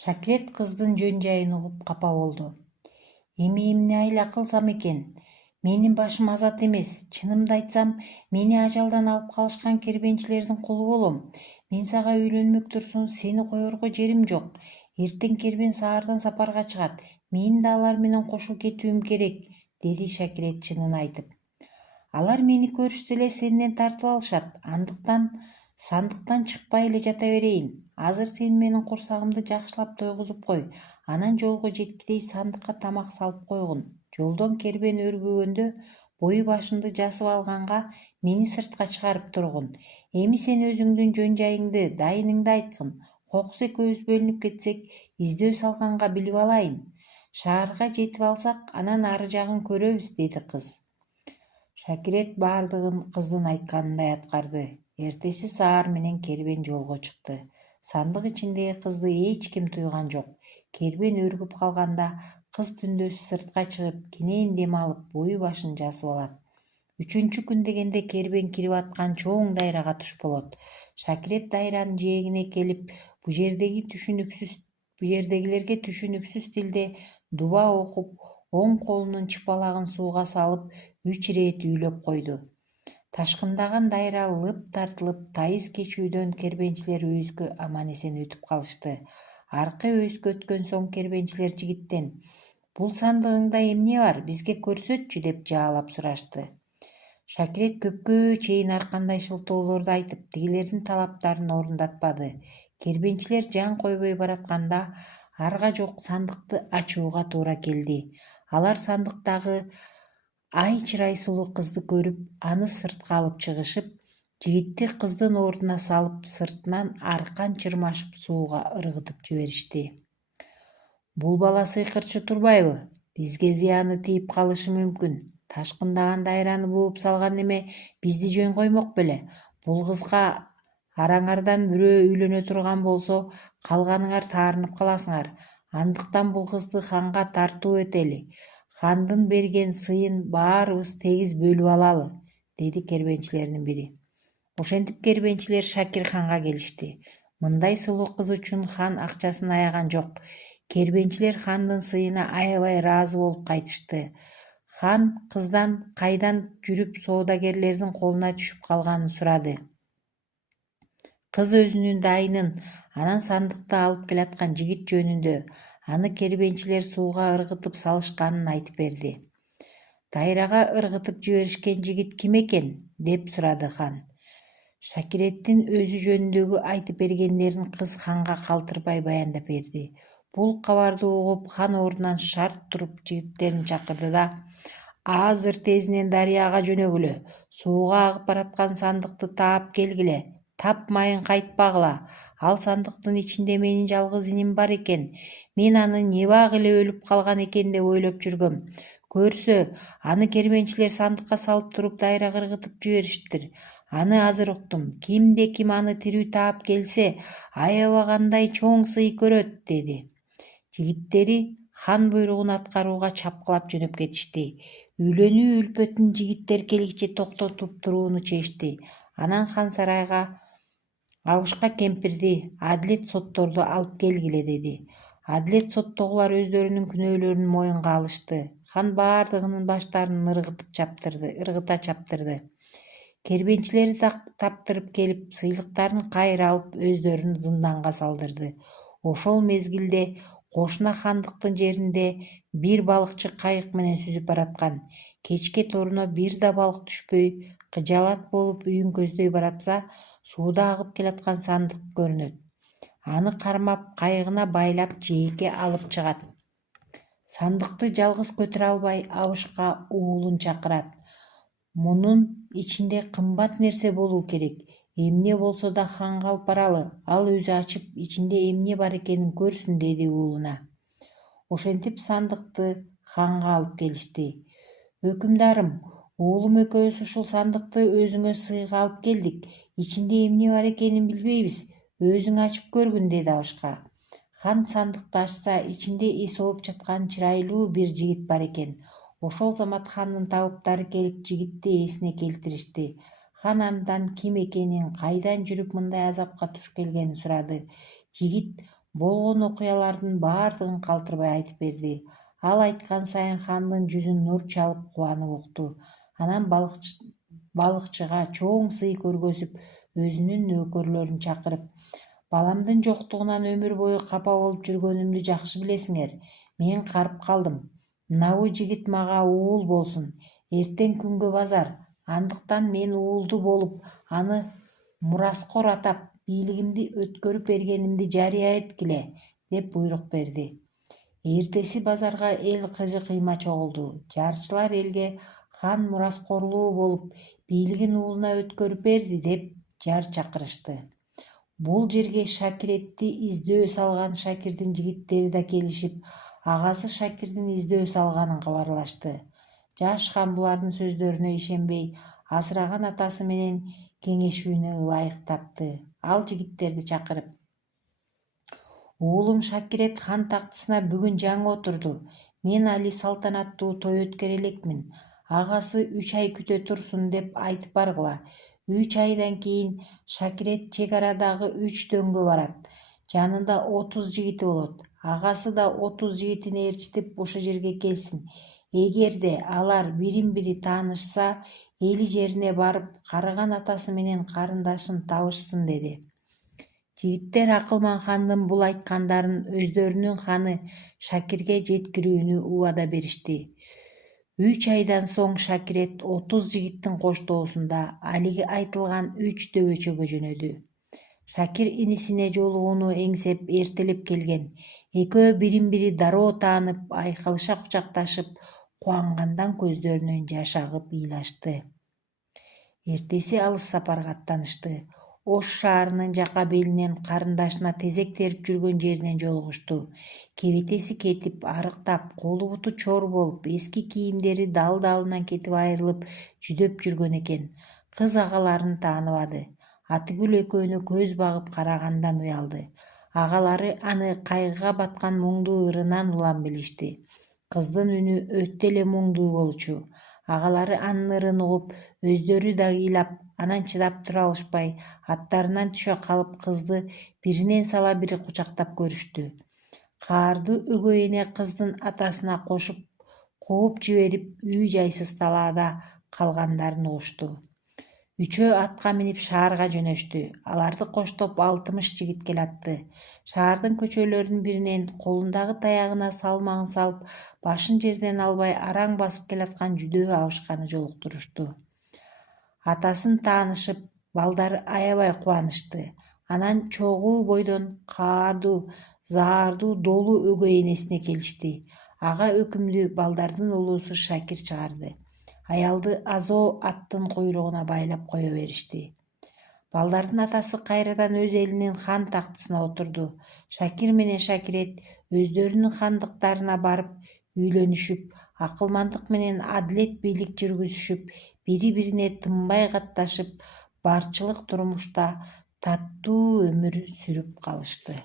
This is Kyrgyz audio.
Шакирет кыздын жөн жайын угуп капа болду. Эми эмне айла кылсам экен? Менин башым азат эмес. Чынымды айтсам, мени ажалдан алып калышкан кербенчилердин кулу болом. Мен сага үйлөнмөк турсун, сени коерго жерим жок. Эртең кербен саардан сапарга чыгат. Мен да алар менен кошо кетүүм керек, деди Шакирет чынын айтып. Алар мени көрүшсө эле сенден тартып алышат. Андыктан сандыктан чыкпай эле жата берейин. Азыр сен менин курсагымды жакшылап тойгузуп кой. Анан жолго жеткидей сандыкка тамак салып койгун. Жолдон кербен өрбөгөндө бою башымды жасып алганга мени сыртка чыгарып тургун. Эми сен өзүңдүн жөн жайыңды, дайыныңды айткын. Кокус экөөбүз бөлүнүп кетсек, издөө салганга билип алайын. Шаарга жетип алсак, анан ары жагын көрөбүз, деди кыз. Шакирет баардыгын кыздын айтканындай аткарды. Эртеси саар менен кербен жолго чыкты. Сандык ичиндеги кызды эч ким туйган жок. Кербен өргүп калганда кыз түндөсү сыртка чыгып, кенен дем алып, бою башын жасып алат. 3-чү күн дегенде кербен кирип аткан чоң дайрага туш болот. Шакирет дайранын жээгине келип, бу жердегилерге түшүнүксүз тилде дуба окуп, оң колунун чыпалагын сууга салып 3 ирет үйлөп койду. Ташкындаган дайра лып тартылып, тайыз кечүүдөн кербенчилер өйүскө аман-эсен өтүп калышты. Аркы өйүскө өткөн соң кербенчилер жигиттен: "Бул сандыгыңда эмне бар? Бизге көрсөтчү", деп жаалап сурашты. Шакирет көпкө чейин ар кандай шылтоолорду айтып, тигилердин талаптарын орундатпады. Кербенчилер жан койбой баратканда арга жок сандыкты ачууга туура келди. Алар сандыктагы ай чырай сулуу кызды көрүп, аны сыртка алып чыгышып, жигитти кыздын ордуна салып, сыртынан аркан чырмашып сууга ыргытып жиберишти. "Бул бала сыйкырчы турбайбы? Бизге зыяны тийип калышы мүмкүн. Ташкындаган дайраны бууп салган неме бизди жөн коймок беле? Бул кызга араңардан бирөө үйлөнө турган болсо, калганыңар таарынып каласыңар. Андыктан бул кызды ханга тартуу этели. Хандын берген сыйын баарыбыз тегиз бөлүп алалы", деди кербенчилердин бири. Ошентип кербенчилер Шакир ханга келишти. Мындай сулуу кыз үчүн хан акчасын аяган жок. Кербенчилер хандын сыйына аябай ыраазы болуп кайтышты. Хан кыздан кайдан жүрүп соодагерлердин колуна түшүп калганын сурады. Кыз өзүнүн дайынын, анан сандыкты алып келаткан жигит жөнүндө, аны кербенчилер сууга ыргытып салышканын айтып берди. "Дайрага ыргытып жиберишкен жигит ким экен?" деп сурады хан. Шакиреттин өзү жөнүндөгү айтып бергендерин кыз ханга калтырбай баяндап берди. Бул кабарды угуп, хан ордунан шарт туруп жигиттерин чакырды да: "Азыр тезинен дарыяга жөнөгүлө. Сууга агып бараткан сандыкты таап келгиле. Тапмайын кайтпагыла. Ал сандыктын ичинде менин жалгыз иним бар экен. Мен аны небак эле өлүп калган экен деп ойлоп жүргөм. Көрсө, аны кербенчилер сандыкка салып туруп дайрага ыргытып жиберишиптир. Аны азыр уктум. Кимде ким аны тирүү таап келсе, аябагандай чоң сый көрөт", деди. Жигиттери хан буйругун аткарууга чапкылап жөнөп кетишти. Үйлөнүү үлпөтүн жигиттер келгиче токтотуп турууну чечти. Анан хан сарайга Абышка кемпирди, Адилет сотторду алып келгиле, деди. Адилет соттогулар өздөрүнүн күнөөлөрүн моюнга алышты. Хан баардыгынын баштарын ыргыта чаптырды. Кербенчилери таптырып келип, сыйлыктарын кайра алып, өздөрүн зынданга салдырды. Ошол мезгилде кошуна хандыктын жеринде бир балыкчы кайык менен сүзүп бараткан. Кечке торуна бир да балык түшпөй, кыжаалат болуп үйүн көздөй баратса, сууда агып келаткан сандык көрүнөт. Аны кармап, кайыгына байлап, жээкке алып чыгат. Сандыкты жалгыз көтөрө албай, Абышка уулун чакырат. "Мунун ичинде кымбат нерсе болуу керек. Эмне болсо да ханга алып баралы. Ал өзү ачып, ичинде эмне бар экенин көрсүн", деди уулуна. Ошентип сандыкты ханга алып келишти. "Өкүмдарым, уулум экөөбүз ушул сандыкты өзүңө сыйга алып келдик. Ичинде эмне бар экенин билбейбиз. Өзүң ачып көргүн", деди Абышка. Хан сандыкты ачса, ичинде эсоп жаткан чырайлуу бир жигит бар экен. Ошол замат хандын табыптары келип, жигитти эсине келтиришти. Хан андан ким экенин, кайдан жүрүп мындай азапка туш келгенин сурады. Жигит болгон окуялардын баардыгын калтырбай айтып берди. Ал айткан сайын хандын жүзүн нур чалып кубанып укту. Анан балыкчыга чоң сый көргөзүп, өзүнүн нөөкөрлөрүн чакырып: «Баламдын жоктугунан өмүр бою капа болуп жүргөнүмдү жакшы билесиңер. Мен карып калдым. Мынабу жигит мага уул болсун. Эртең күнгө базар. Андыктан мен уулду болуп, аны Мураскор атап, бийлигимди өткөрүп бергенимди жарыя эткиле», деп буйрук берди. Эртеси базарга эл кыжы-кыйма чогулду. Жарчылар элге хан Мураскорлуу болуп, бийлигин уулуна өткөрүп берди деп жар чакырышты. Бул жерге Шакиретти издөө салган Шакирдин жигиттери да келишип, агасы Шакирдин издөө салганын кабарлашты. Жаш хан булардын сөздөрүнө ишенбей, асыраган атасы менен кеңешүүнү ылайык тапты. Ал жигиттерди чакырып: «Уулум Шакирет хан тактысына бүгүн жаңы отурду. Мен али салтанаттуу той өткөрө элекмин. Агасы 3 ай күтө турсун деп айтып баргыла. 3 айдан кийин Шакирет чек арадагы 3 дөңгө барат. Жанында 30 жигити болот. Агасы да 30 жигитин ээрчитип ошо жерге келсин. Эгерде алар бирин-бири таанышса, эли жерине барып, карыган атасы менен карындашын табышсын», деди. Жигиттер Акылман хандын бул айткандарын өздөрүнүн ханы Шакирге жеткирүүнү убада беришти. 3 айдан соң Шакирет 30 жигиттин коштоосунда алиги айтылган 3 дөбөчөгө жөнөдү. Шакир инисине жолугууну эңсеп эртелеп келген. Экөө бирин-бири дароо таанып, айкалыша кучакташып, кубангандан көздөрүнөн жаш агып ыйлашты. Эртеси алыс сапарга аттанышты. Ош шаарынын жака белинен карындашына тезек терип жүргөн жеринен жолугушту. Кебетеси кетип, арыктап, колу буту чор болуп, эски кийимдери дал-далынан кетип айрылып жүдөп жүргөн экен. Кыз агаларын тааныбады. Атыгүл экөөнү көз багып карагандан уялды. Агалары аны кайгыга баткан муңдуу ырынан улам билишти. Кыздын үнү өтө эле муңдуу болчу. Агалары анын ырын угуп, өздөрү да ыйлап, анан чыдап тура алышпай, аттарынан түшө калып кызды биринен сала бири кучактап көрүштү. Каардуу өгөй эне кыздын атасына кошуп кууп жиберип, үй жайсыз талаада калгандарын угушту. Үчөө атка минип шаарга жөнөштү. Аларды коштоп 60 жигит келатты. Шаардын көчөлөрүнүн биринен колундагы таягына салмагын салып, башын жерден албай араң басып келаткан жүдөө абышканы жолуктурушту. Атасын таанышып, балдары аябай кубанышты. Анан чогуу бойдон каардуу, заардуу, долу өгөй энесине келишти. Ага өкүмдү балдардын улуусу Шакир чыгарды. Аялды Азоо аттын куйругуна байлап кое беришти. Балдардын атасы кайрадан өз элинин хан тактысына отурду. Шакир менен Шакирет өздөрүнүн хандыктарына барып үйлөнүшүп, акылмандык менен адилет бийлик жүргүзүшүп, бири-бирине тынбай катташып, барчылык турмушта таттуу өмүр сүрүп калышты.